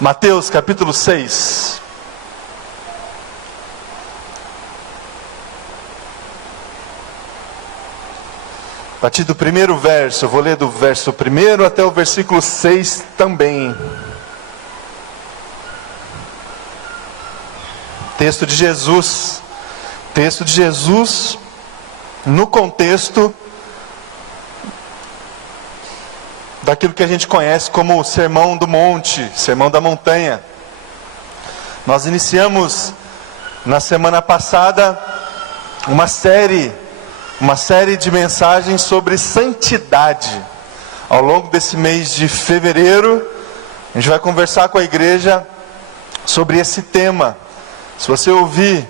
Mateus capítulo 6. A partir do primeiro verso, eu vou ler do verso 1 até o versículo 6 também. Texto de Jesus no contexto daquilo que a gente conhece como o Sermão do Monte, Sermão da Montanha. Nós iniciamos na semana passada uma série de mensagens sobre santidade. Ao longo desse mês de fevereiro, a gente vai conversar com a igreja sobre esse tema. Se você ouvir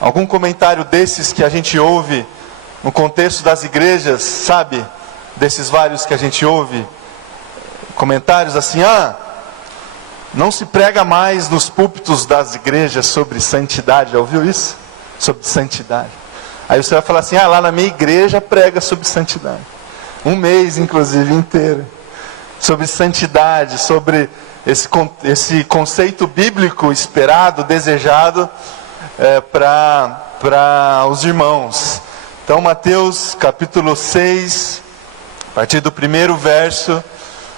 algum comentário desses que a gente ouve no contexto das igrejas, sabe, desses vários que a gente ouve, comentários assim, não se prega mais nos púlpitos das igrejas sobre santidade. Já ouviu isso? Sobre santidade. Aí você vai falar assim, lá na minha igreja prega sobre santidade. Um mês, inclusive, inteiro. Sobre santidade, sobre esse conceito bíblico esperado, desejado para os irmãos. Então, Mateus capítulo 6, a partir do primeiro verso,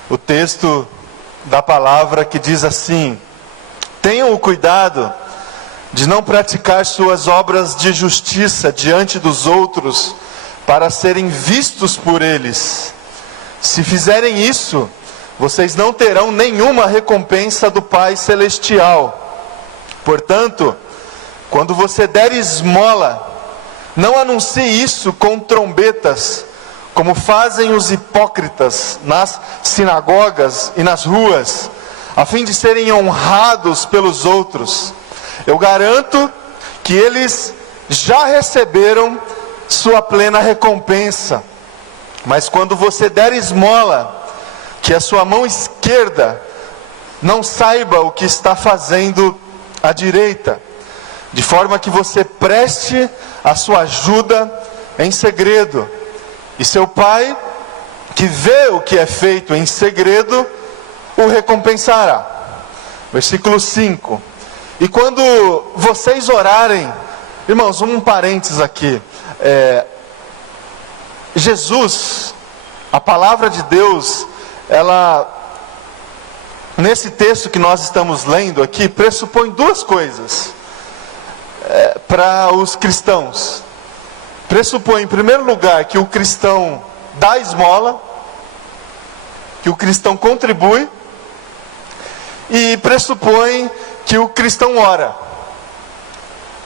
o texto da palavra que diz assim: tenham o cuidado de não praticar suas obras de justiça diante dos outros, para serem vistos por eles. Se fizerem isso, vocês não terão nenhuma recompensa do Pai Celestial. Portanto, quando você der esmola, não anuncie isso com trombetas, como fazem os hipócritas nas sinagogas e nas ruas, a fim de serem honrados pelos outros. Eu garanto que eles já receberam sua plena recompensa. Mas quando você der esmola, que a sua mão esquerda não saiba o que está fazendo a direita, de forma que você preste a sua ajuda em segredo, e seu Pai, que vê o que é feito em segredo, o recompensará. Versículo 5. E quando vocês orarem, irmãos, um parênteses aqui, Jesus, a palavra de Deus, ela, nesse texto que nós estamos lendo aqui, pressupõe duas coisas para os cristãos. Pressupõe, em primeiro lugar, que o cristão dá esmola, que o cristão contribui, e pressupõe que o cristão ora.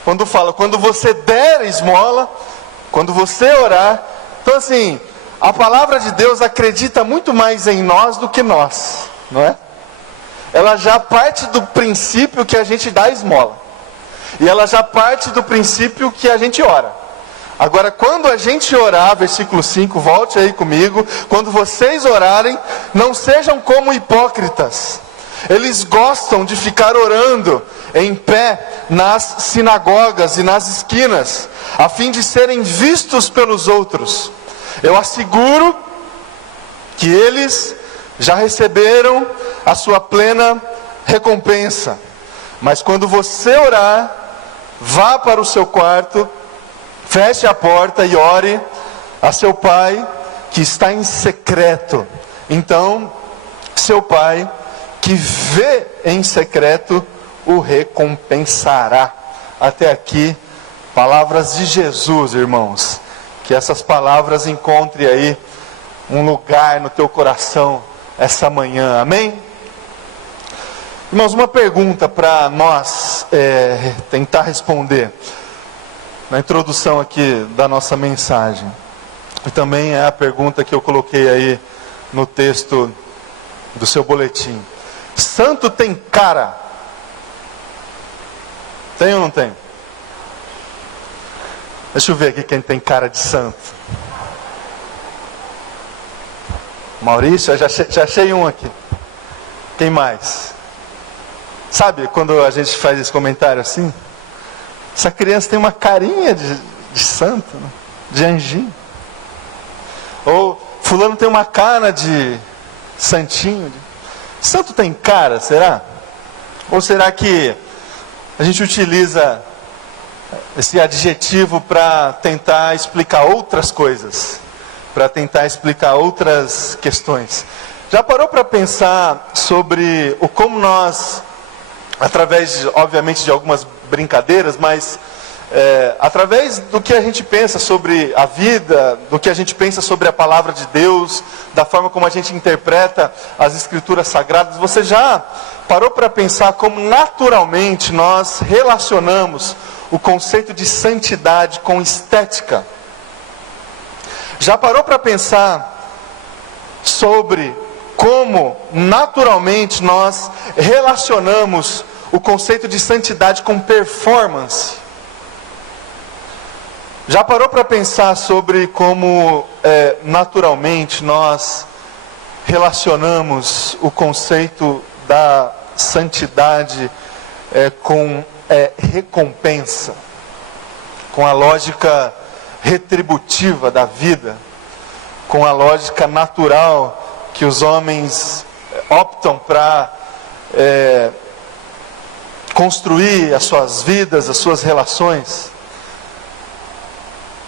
Quando você der esmola, quando você orar. Então assim, a palavra de Deus acredita muito mais em nós do que nós, não é? Ela já parte do princípio que a gente dá esmola, e ela já parte do princípio que a gente ora. Agora, quando a gente orar, versículo 5, volte aí comigo. Quando vocês orarem, não sejam como hipócritas. Eles gostam de ficar orando em pé nas sinagogas e nas esquinas, a fim de serem vistos pelos outros. Eu asseguro que eles já receberam a sua plena recompensa. Mas quando você orar, vá para o seu quarto, feche a porta e ore a seu Pai que está em secreto. Então, seu Pai que vê em secreto o recompensará. Até aqui, palavras de Jesus, irmãos. Que essas palavras encontrem aí um lugar no teu coração essa manhã, amém? Irmãos, uma pergunta para nós tentar responder na introdução aqui da nossa mensagem. E também é a pergunta que eu coloquei aí no texto do seu boletim. Santo tem cara? Tem ou não tem? Deixa eu ver aqui quem tem cara de santo. Maurício, já achei um aqui. Quem mais? Sabe quando a gente faz esse comentário assim? Essa criança tem uma carinha de santo, né? de anjinho. Ou fulano tem uma cara de santinho. Santo tem cara, será? Ou será que a gente utiliza esse adjetivo para tentar explicar outras coisas? Para tentar explicar outras questões? Já parou para pensar sobre o como nós, através, obviamente, de algumas brincadeiras, mas através do que a gente pensa sobre a vida, do que a gente pensa sobre a palavra de Deus, da forma como a gente interpreta as escrituras sagradas, você já parou para pensar como naturalmente nós relacionamos o conceito de santidade com estética? Já parou para pensar sobre como naturalmente nós relacionamos o conceito de santidade com performance? Já parou para pensar sobre como naturalmente nós relacionamos o conceito da santidade com recompensa, com a lógica retributiva da vida, com a lógica natural que os homens optam para construir as suas vidas, as suas relações?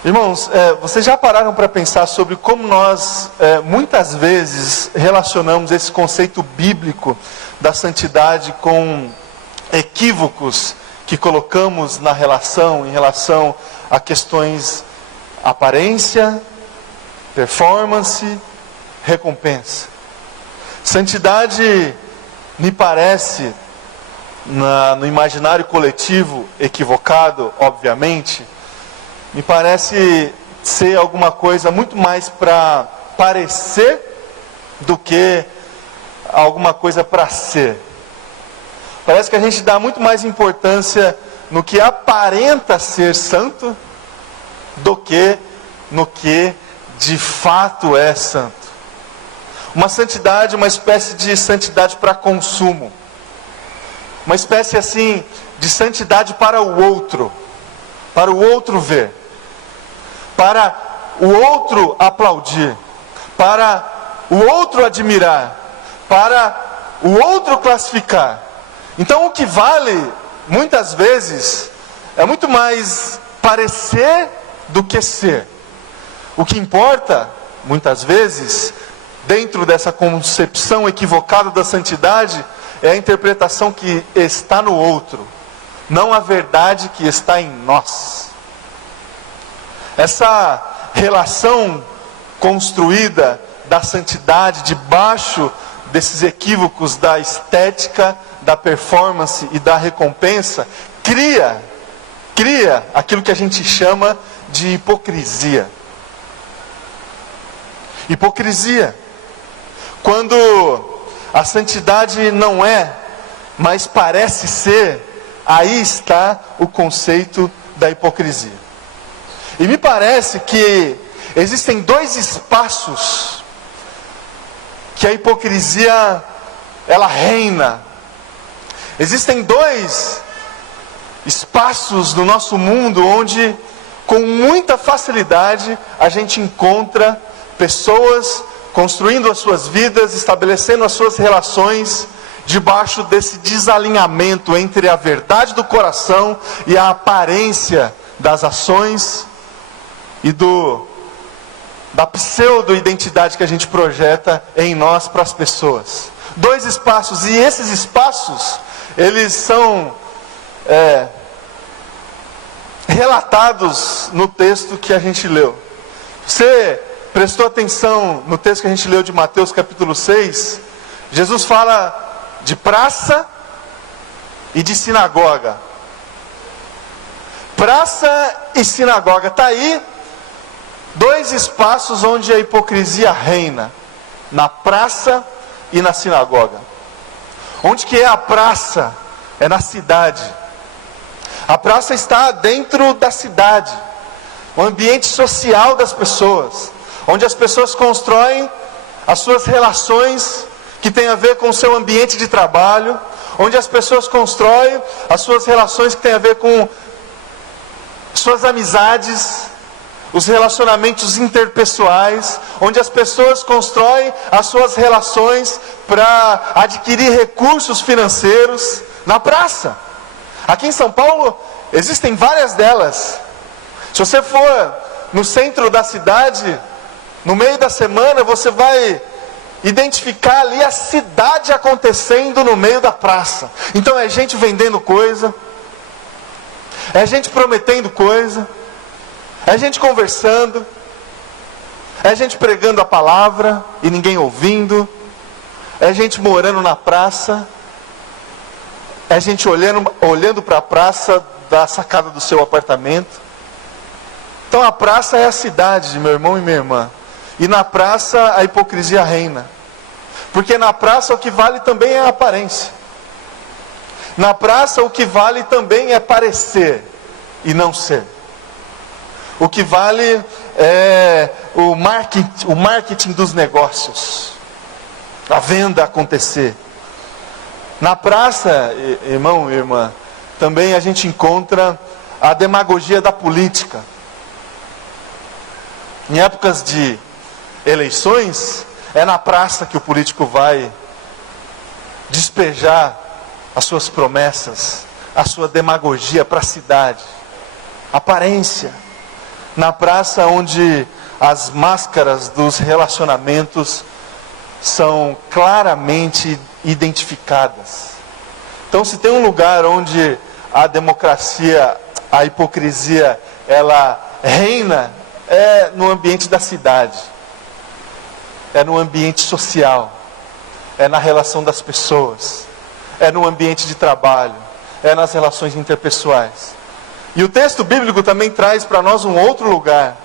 Irmãos, vocês já pararam para pensar sobre como nós muitas vezes relacionamos esse conceito bíblico da santidade com equívocos que colocamos na relação, em relação a questões aparência, performance, recompensa? Santidade, me parece, no imaginário coletivo equivocado, obviamente, me parece ser alguma coisa muito mais para parecer do que alguma coisa para ser. Parece que a gente dá muito mais importância no que aparenta ser santo do que no que de fato é santo. Uma santidade, uma espécie de santidade para consumo. Uma espécie assim de santidade para o outro ver, para o outro aplaudir, para o outro admirar, para o outro classificar. Então o que vale, muitas vezes, é muito mais parecer do que ser. O que importa, muitas vezes, dentro dessa concepção equivocada da santidade, é a interpretação que está no outro, não a verdade que está em nós. Essa relação construída da santidade debaixo desses equívocos da estética, da performance e da recompensa, cria aquilo que a gente chama de hipocrisia. Hipocrisia. Quando a santidade não é, mas parece ser, aí está o conceito da hipocrisia. E me parece que existem dois espaços que a hipocrisia ela reina. Existem dois espaços no nosso mundo onde com muita facilidade a gente encontra pessoas construindo as suas vidas, estabelecendo as suas relações debaixo desse desalinhamento entre a verdade do coração e a aparência das ações e da pseudo-identidade que a gente projeta em nós para as pessoas. Dois espaços, e esses espaços, eles são relatados no texto que a gente leu. Você prestou atenção no texto que a gente leu de Mateus capítulo 6? Jesus fala de praça e de sinagoga. Praça e sinagoga, está aí dois espaços onde a hipocrisia reina, na praça e na sinagoga. Onde que é a praça? É na cidade. A praça está dentro da cidade, o ambiente social das pessoas, onde as pessoas constroem as suas relações que tem a ver com o seu ambiente de trabalho, onde as pessoas constroem as suas relações que tem a ver com suas amizades, os relacionamentos interpessoais, onde as pessoas constroem as suas relações para adquirir recursos financeiros na praça. Aqui em São Paulo existem várias delas. Se você for no centro da cidade, no meio da semana, você vai identificar ali a cidade acontecendo no meio da praça. Então é gente vendendo coisa, é gente prometendo coisa, é gente conversando, é gente pregando a palavra e ninguém ouvindo, é gente morando na praça, é gente olhando para a praça da sacada do seu apartamento. Então a praça é a cidade, meu irmão e minha irmã. E na praça a hipocrisia reina. Porque na praça o que vale também é a aparência. Na praça o que vale também é parecer e não ser. O que vale é o marketing dos negócios. A venda acontecer. Na praça, irmão e irmã, também a gente encontra a demagogia da política. Em épocas de eleições, é na praça que o político vai despejar as suas promessas, a sua demagogia para a cidade. Aparência. Na praça onde as máscaras dos relacionamentos são claramente identificadas. Então, se tem um lugar onde a democracia, a hipocrisia, ela reina, é no ambiente da cidade, é no ambiente social, é na relação das pessoas, é no ambiente de trabalho, é nas relações interpessoais. E o texto bíblico também traz para nós um outro lugar,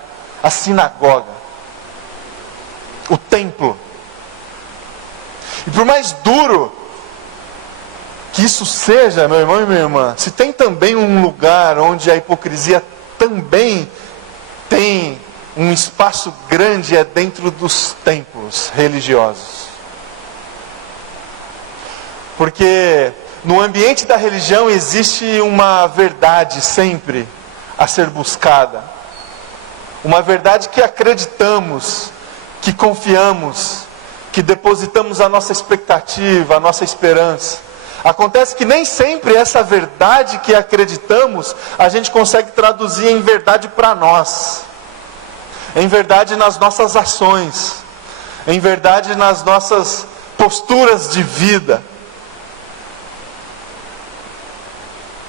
a sinagoga, o templo. E por mais duro que isso seja, meu irmão e minha irmã, se tem também um lugar onde a hipocrisia também tem um espaço grande, é dentro dos templos religiosos. Porque no ambiente da religião existe uma verdade sempre a ser buscada. Uma verdade que acreditamos, que confiamos, que depositamos a nossa expectativa, a nossa esperança. Acontece que nem sempre essa verdade que acreditamos, a gente consegue traduzir em verdade para nós. Em verdade nas nossas ações. Em verdade nas nossas posturas de vida.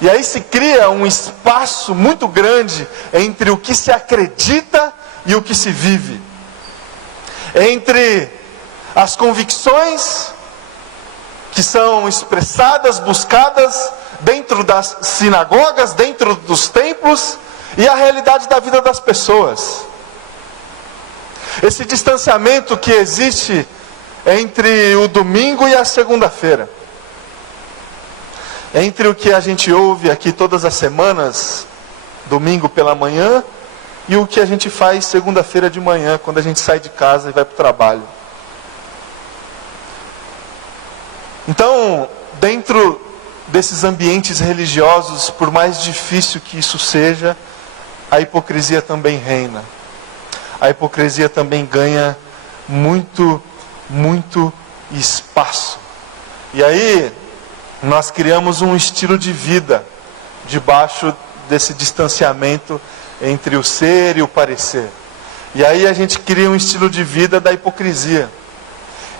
E aí se cria um espaço muito grande entre o que se acredita e o que se vive. Entre as convicções que são expressadas, buscadas dentro das sinagogas, dentro dos templos, e a realidade da vida das pessoas. Esse distanciamento que existe entre o domingo e a segunda-feira. Entre o que a gente ouve aqui todas as semanas, domingo pela manhã, e o que a gente faz segunda-feira de manhã, quando a gente sai de casa e vai para o trabalho. Então, dentro desses ambientes religiosos, por mais difícil que isso seja, a hipocrisia também reina. A hipocrisia também ganha muito espaço. E aí, nós criamos um estilo de vida debaixo desse distanciamento entre o ser e o parecer. E aí a gente cria um estilo de vida da hipocrisia.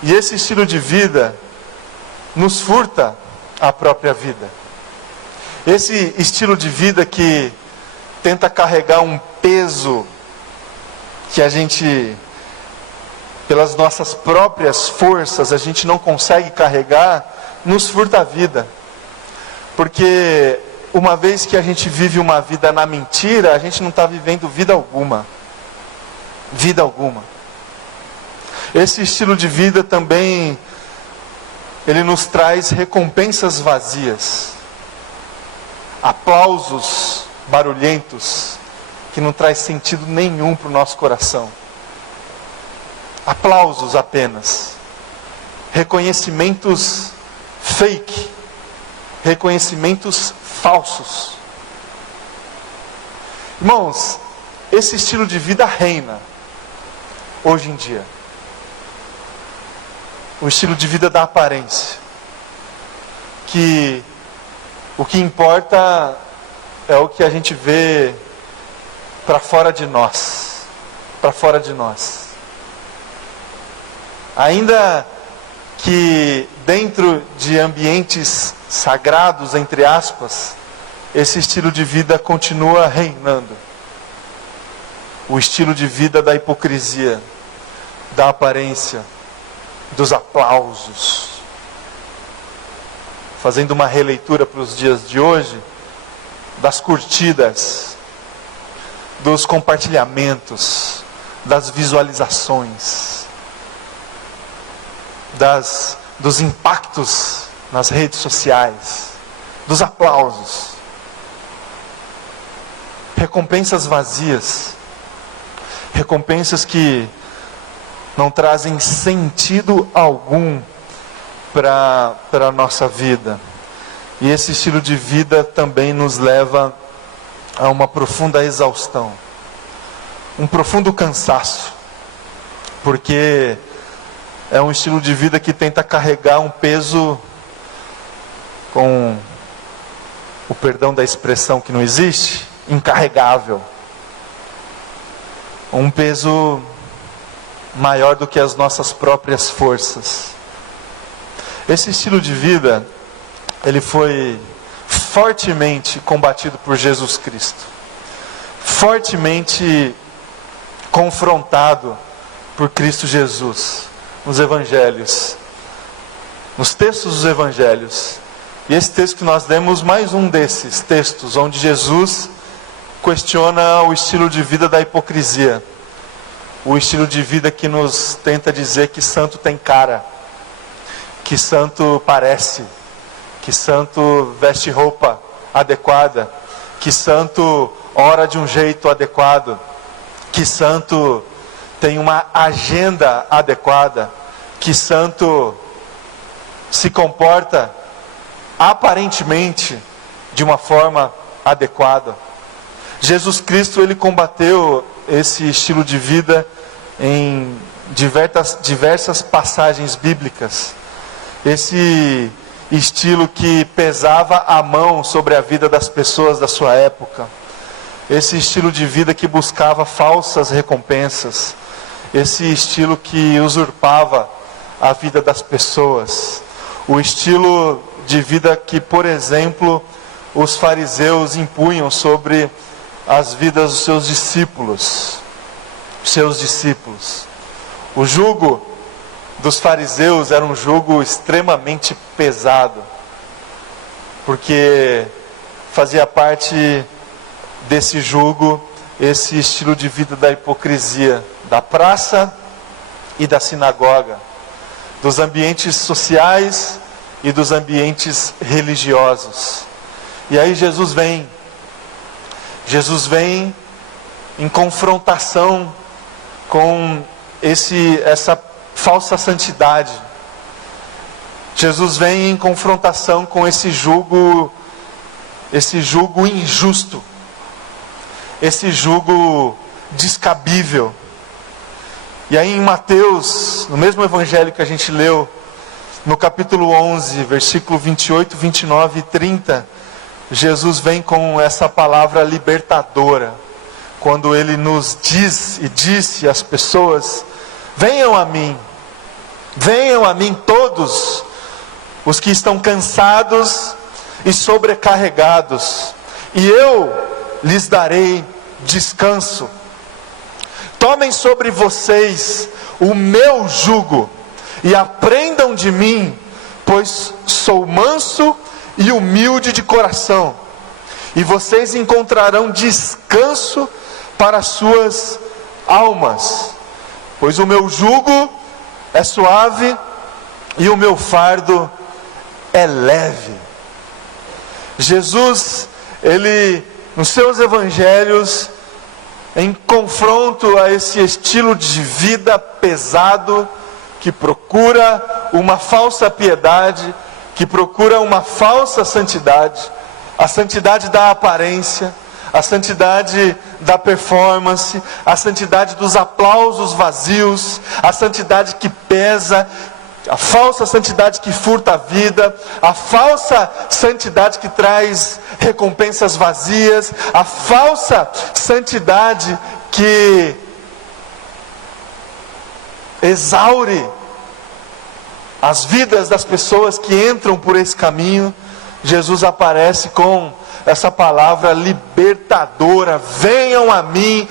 E esse estilo de vida nos furta a própria vida. Esse estilo de vida que tenta carregar um peso que a gente, pelas nossas próprias forças, a gente não consegue carregar, nos furta a vida. Porque uma vez que a gente vive uma vida na mentira, a gente não está vivendo vida alguma. Vida alguma. Esse estilo de vida também, ele nos traz recompensas vazias. Aplausos barulhentos, que não traz sentido nenhum para o nosso coração. Aplausos apenas. Reconhecimentos fake. Reconhecimentos falsos. Irmãos, esse estilo de vida reina hoje em dia. O estilo de vida da aparência. Que o que importa é o que a gente vê para fora de nós. Para fora de nós. Ainda que dentro de ambientes sagrados, entre aspas, esse estilo de vida continua reinando. O estilo de vida da hipocrisia, da aparência, dos aplausos. Fazendo uma releitura para os dias de hoje, das curtidas, dos compartilhamentos, das visualizações, dos impactos nas redes sociais, dos aplausos. Recompensas vazias, recompensas que não trazem sentido algum para a nossa vida. E esse estilo de vida também nos leva a uma profunda exaustão, um profundo cansaço, porque é um estilo de vida que tenta carregar um peso, com o perdão da expressão que não existe, incarregável. Um peso maior do que as nossas próprias forças. Esse estilo de vida, ele foi fortemente combatido por Jesus Cristo. Fortemente confrontado por Cristo Jesus nos evangelhos, nos textos dos evangelhos. E esse texto que nós lemos, mais um desses textos, onde Jesus questiona o estilo de vida da hipocrisia. O estilo de vida que nos tenta dizer que santo tem cara, que santo parece, que santo veste roupa adequada, que santo ora de um jeito adequado, que santo tem uma agenda adequada, que santo se comporta aparentemente de uma forma adequada. Jesus Cristo, ele combateu esse estilo de vida em diversas passagens bíblicas. Esse estilo que pesava a mão sobre a vida das pessoas da sua época. Esse estilo de vida que buscava falsas recompensas. Esse estilo que usurpava a vida das pessoas. O estilo de vida que, por exemplo, os fariseus impunham sobre as vidas dos seus discípulos. O jugo dos fariseus era um jugo extremamente pesado, porque fazia parte desse jugo esse estilo de vida da hipocrisia, da praça e da sinagoga, dos ambientes sociais e dos ambientes religiosos. E aí Jesus vem em confrontação com essa falsa santidade. Jesus vem em confrontação com esse jugo injusto, esse jugo descabível. E aí em Mateus, no mesmo evangelho que a gente leu, no capítulo 11, versículo 28, 29 e 30, Jesus vem com essa palavra libertadora, quando ele nos diz e disse às pessoas: venham a mim todos os que estão cansados e sobrecarregados, e eu lhes darei descanso. Tomem sobre vocês o meu jugo e aprendam de mim, pois sou manso e humilde de coração, e vocês encontrarão descanso para as suas almas, pois o meu jugo é suave e o meu fardo é leve. Jesus, ele nos seus evangelhos, em confronto a esse estilo de vida pesado, que procura uma falsa piedade, que procura uma falsa santidade, a santidade da aparência, a santidade da performance, a santidade dos aplausos vazios, a santidade que pesa, a falsa santidade que furta a vida, a falsa santidade que traz recompensas vazias, a falsa santidade que exaure as vidas das pessoas que entram por esse caminho. Jesus aparece com essa palavra libertadora: venham a mim,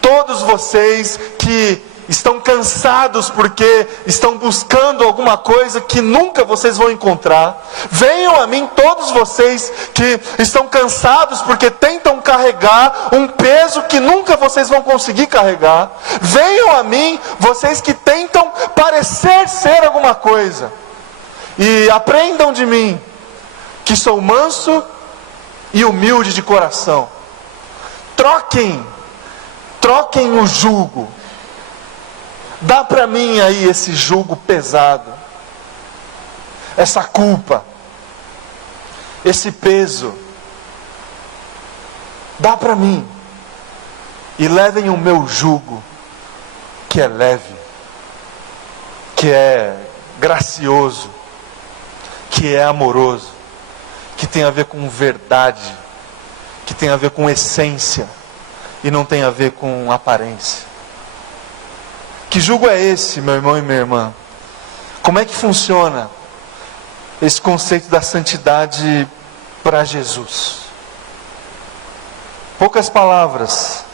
todos vocês que estão cansados porque estão buscando alguma coisa que nunca vocês vão encontrar. Venham a mim, todos vocês que estão cansados porque tentam carregar um peso que nunca vocês vão conseguir carregar. Venham a mim, vocês que tentam parecer ser alguma coisa, e aprendam de mim, que sou manso e humilde de coração. Troquem o jugo. Dá para mim aí esse jugo pesado, essa culpa, esse peso. Dá para mim. E levem o meu jugo, que é leve, que é gracioso, que é amoroso, que tem a ver com verdade, que tem a ver com essência, e não tem a ver com aparência. Que jugo é esse, meu irmão e minha irmã? Como é que funciona esse conceito da santidade para Jesus? Poucas palavras.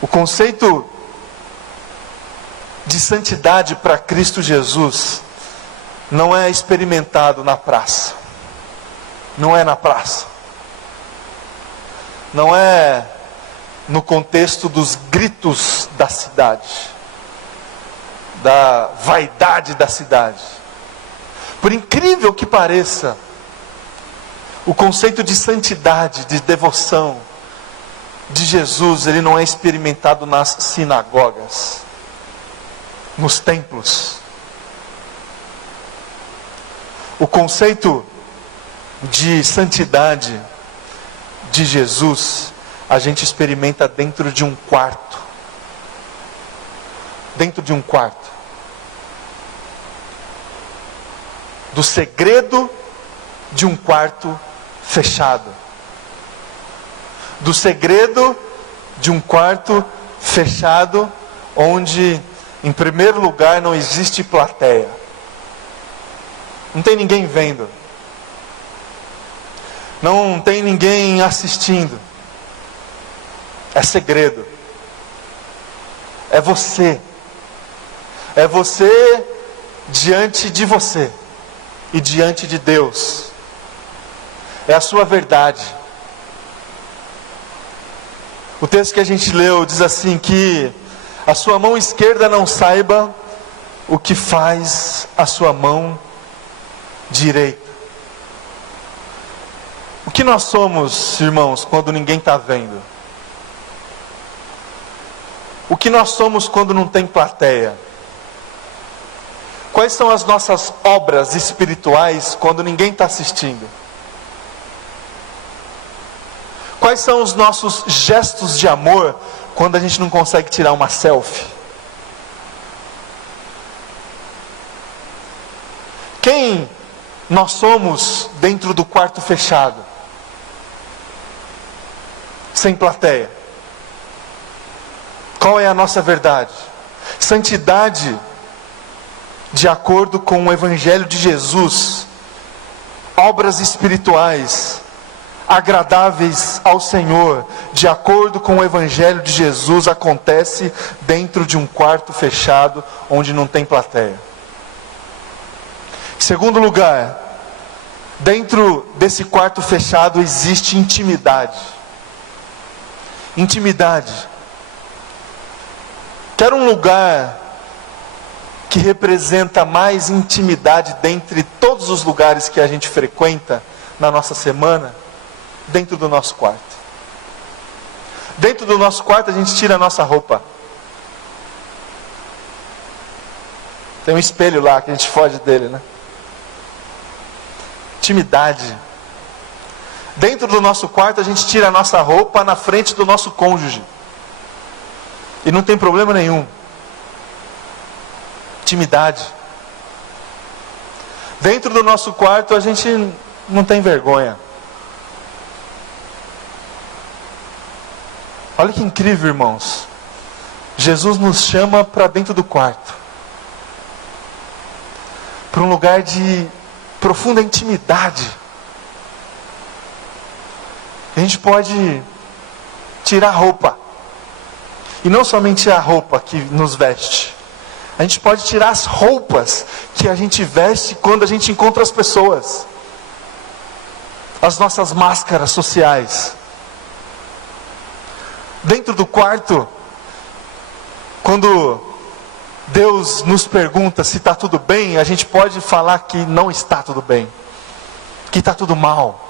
O conceito de santidade para Cristo Jesus não é experimentado na praça. Não é na praça. Não é no contexto dos gritos da cidade, da vaidade da cidade. Por incrível que pareça, o conceito de santidade, de devoção de Jesus, ele não é experimentado nas sinagogas, nos templos. O conceito de santidade de Jesus, a gente experimenta dentro de um quarto. Dentro de um quarto. Do segredo de um quarto fechado. Do segredo de um quarto fechado, onde, em primeiro lugar, não existe plateia. Não tem ninguém vendo. Não tem ninguém assistindo. É segredo. É você. É você diante de você e diante de Deus. É a sua verdade. O texto que a gente leu diz assim: que a sua mão esquerda não saiba o que faz a sua mão direita. O que nós somos, irmãos, quando ninguém está vendo? O que nós somos quando não tem plateia? Quais são as nossas obras espirituais quando ninguém está assistindo? Quais são os nossos gestos de amor quando a gente não consegue tirar uma selfie? Quem nós somos dentro do quarto fechado? Sem plateia. Qual é a nossa verdade? Santidade, de acordo com o Evangelho de Jesus, obras espirituais, agradáveis ao Senhor, de acordo com o Evangelho de Jesus, acontece dentro de um quarto fechado, onde não tem plateia. Em segundo lugar, dentro desse quarto fechado existe intimidade. Intimidade. Quer um lugar que representa mais intimidade dentre todos os lugares que a gente frequenta na nossa semana? Dentro do nosso quarto. Dentro do nosso quarto a gente tira a nossa roupa. Tem um espelho lá que a gente foge dele, né? Intimidade. Dentro do nosso quarto a gente tira a nossa roupa na frente do nosso cônjuge. E não tem problema nenhum. Intimidade. Dentro do nosso quarto a gente não tem vergonha. Olha que incrível, irmãos. Jesus nos chama para dentro do quarto. Para um lugar de profunda intimidade. A gente pode tirar a roupa. E não somente a roupa que nos veste. A gente pode tirar as roupas que a gente veste quando a gente encontra as pessoas. As nossas máscaras sociais. Dentro do quarto, quando Deus nos pergunta se está tudo bem, a gente pode falar que não está tudo bem. Que está tudo mal.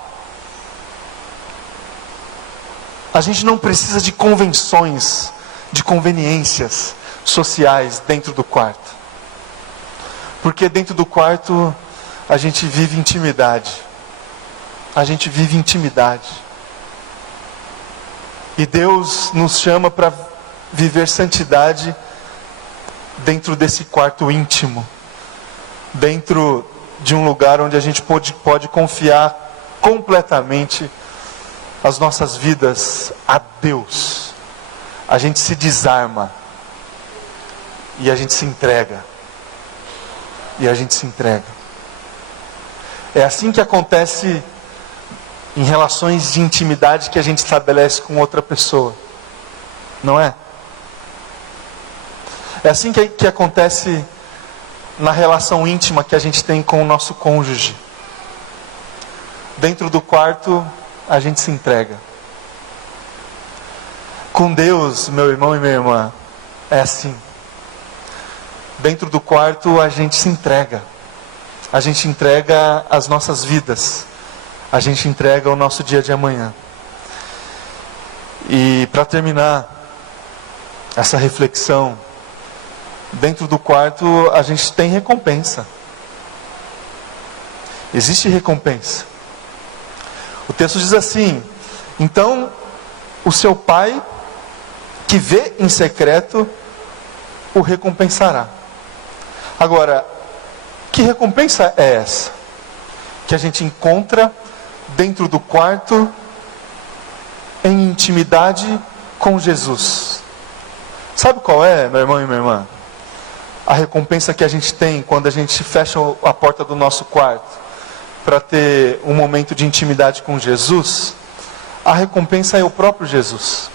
A gente não precisa de convenções, de conveniências sociais dentro do quarto. Porque dentro do quarto a gente vive intimidade. A gente vive intimidade. E Deus nos chama para viver santidade dentro desse quarto íntimo. Dentro de um lugar onde a gente pode confiar completamente as nossas vidas a Deus. A gente se desarma. E a gente se entrega. E a gente se entrega. É assim que acontece em relações de intimidade que a gente estabelece com outra pessoa. Não é? É assim que acontece na relação íntima que a gente tem com o nosso cônjuge. Dentro do quarto, a gente se entrega. Com Deus, meu irmão e minha irmã, é assim. Dentro do quarto, a gente se entrega. A gente entrega as nossas vidas. A gente entrega o nosso dia de amanhã. E para terminar essa reflexão, dentro do quarto a gente tem recompensa. Existe recompensa. O texto diz assim: então o seu pai que vê em secreto o recompensará. Agora, que recompensa é essa? Que a gente encontra dentro do quarto, em intimidade com Jesus. Sabe qual é, meu irmão e minha irmã? A recompensa que a gente tem quando a gente fecha a porta do nosso quarto para ter um momento de intimidade com Jesus. A recompensa é o próprio Jesus.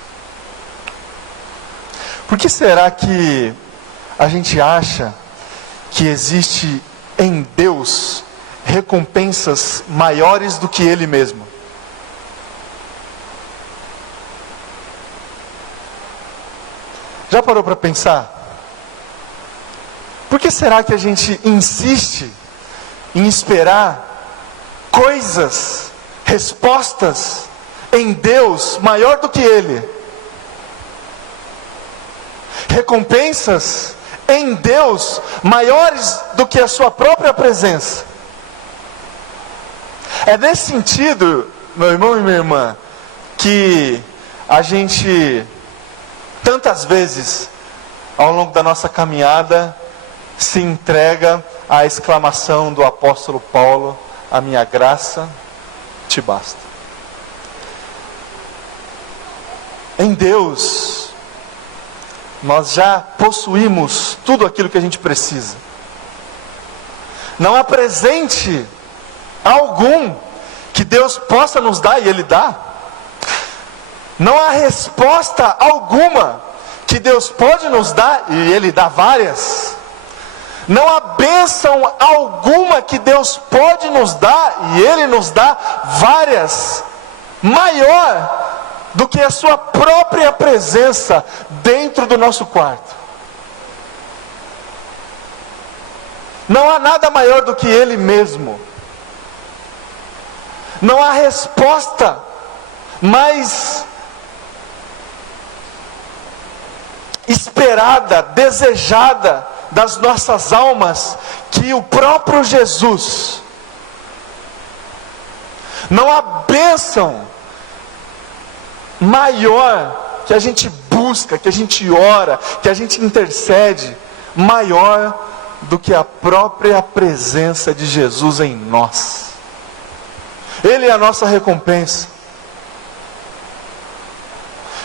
Por que será que a gente acha que existe em Deus recompensas maiores do que Ele mesmo? Já parou para pensar? Por que será que a gente insiste em esperar coisas, respostas em Deus maior do que Ele? Recompensas em Deus maiores do que a sua própria presença. É nesse sentido, meu irmão e minha irmã, que a gente tantas vezes ao longo da nossa caminhada se entrega à exclamação do apóstolo Paulo: a minha graça te basta. Em Deus nós já possuímos tudo aquilo que a gente precisa. Não há presente algum que Deus possa nos dar e Ele dá. Não há resposta alguma que Deus pode nos dar e Ele dá várias. Não há bênção alguma que Deus pode nos dar e Ele nos dá várias, maior do que a sua própria presença dentro do nosso quarto. Não há nada maior do que Ele mesmo. Não há resposta mais esperada, desejada das nossas almas que o próprio Jesus. Não há bênção maior que a gente busca, que a gente ora, que a gente intercede, maior do que a própria presença de Jesus em nós. Ele é a nossa recompensa.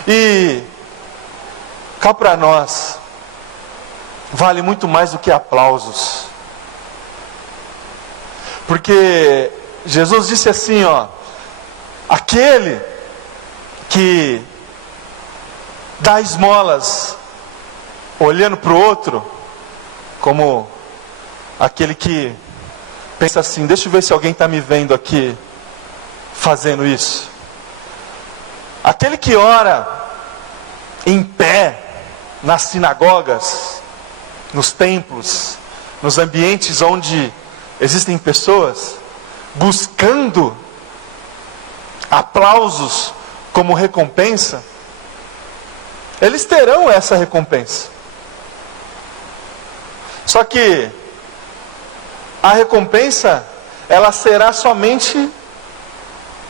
E cá para nós, vale muito mais do que aplausos. Porque Jesus disse assim, aquele que dá esmolas olhando para o outro, como aquele que pensa assim, deixa eu ver se alguém está me vendo aqui fazendo isso. Aquele que ora em pé nas sinagogas, nos templos, nos ambientes onde existem pessoas buscando aplausos como recompensa, eles terão essa recompensa. Só que a recompensa, ela será somente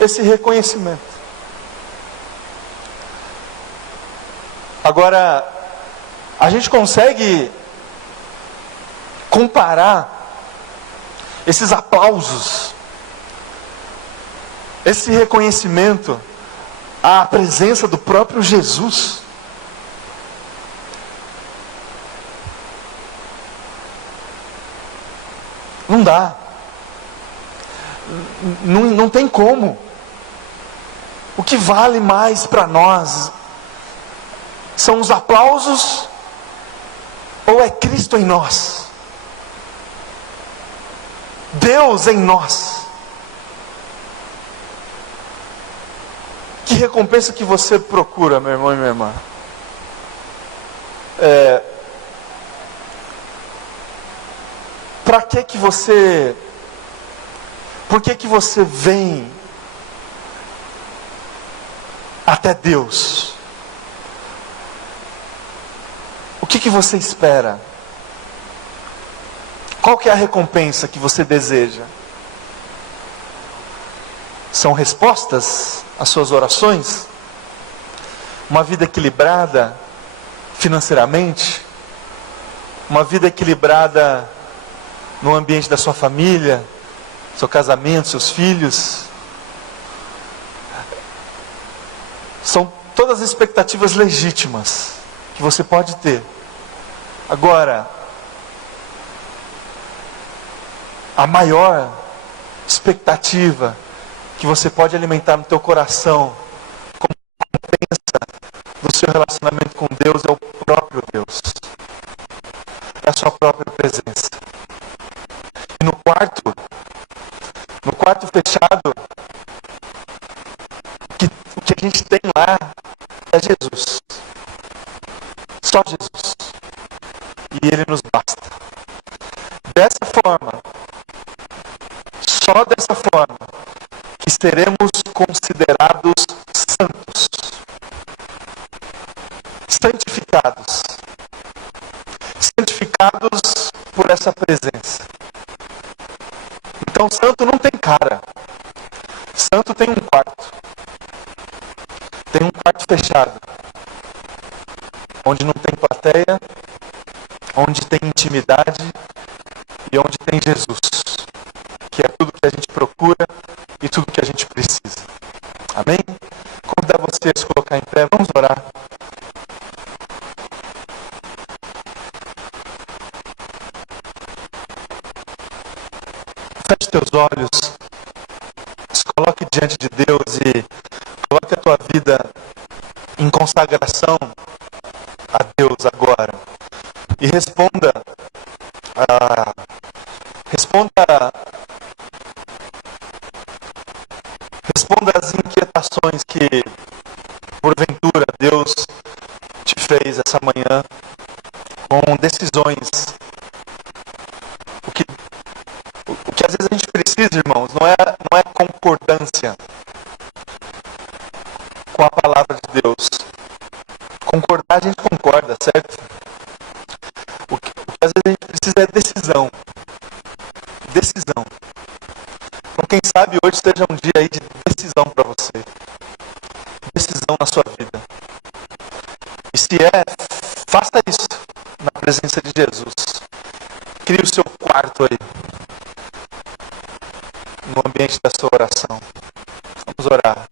esse reconhecimento. Agora, a gente consegue comparar esses aplausos, esse reconhecimento à presença do próprio Jesus? Não dá. Não tem como. O que vale mais para nós são os aplausos ou é Cristo em nós? Deus em nós. Que recompensa que você procura, meu irmão e minha irmã? Por que você vem até Deus? O que você espera? Qual que é a recompensa que você deseja? São respostas às suas orações? Uma vida equilibrada financeiramente? Uma vida equilibrada no ambiente da sua família, seu casamento, seus filhos? São todas expectativas legítimas que você pode ter. Agora, a maior expectativa que você pode alimentar no teu coração como recompensa do seu relacionamento com Deus é o próprio Deus. É a sua própria presença. E no quarto fechado, o que a gente tem lá é Jesus. Só Jesus. E Ele nos basta. Dessa forma, só dessa forma, que seremos considerados santos, santificados, santificados por essa presença. Então, santo não tem cara. Santo tem um quarto. Tem um quarto fechado, onde não tem plateia, onde tem intimidade e onde tem Jesus, que é tudo que a gente procura e tudo que a gente precisa. Amém? Convidar você a se colocar em pé, vamos orar. Feche teus olhos, se coloque diante de Deus e coloque a tua vida em consagração a Deus agora. E responda as inquietações que porventura Deus te fez essa manhã com decisões. O que às vezes a gente precisa, irmãos, não é concordância com a palavra de Deus. Concordar a gente concorda, certo? O que às vezes a gente precisa é decisão. Decisão. Então quem sabe hoje seja um dia aí de presença de Jesus. Crie o seu quarto aí, no ambiente da sua oração. Vamos orar.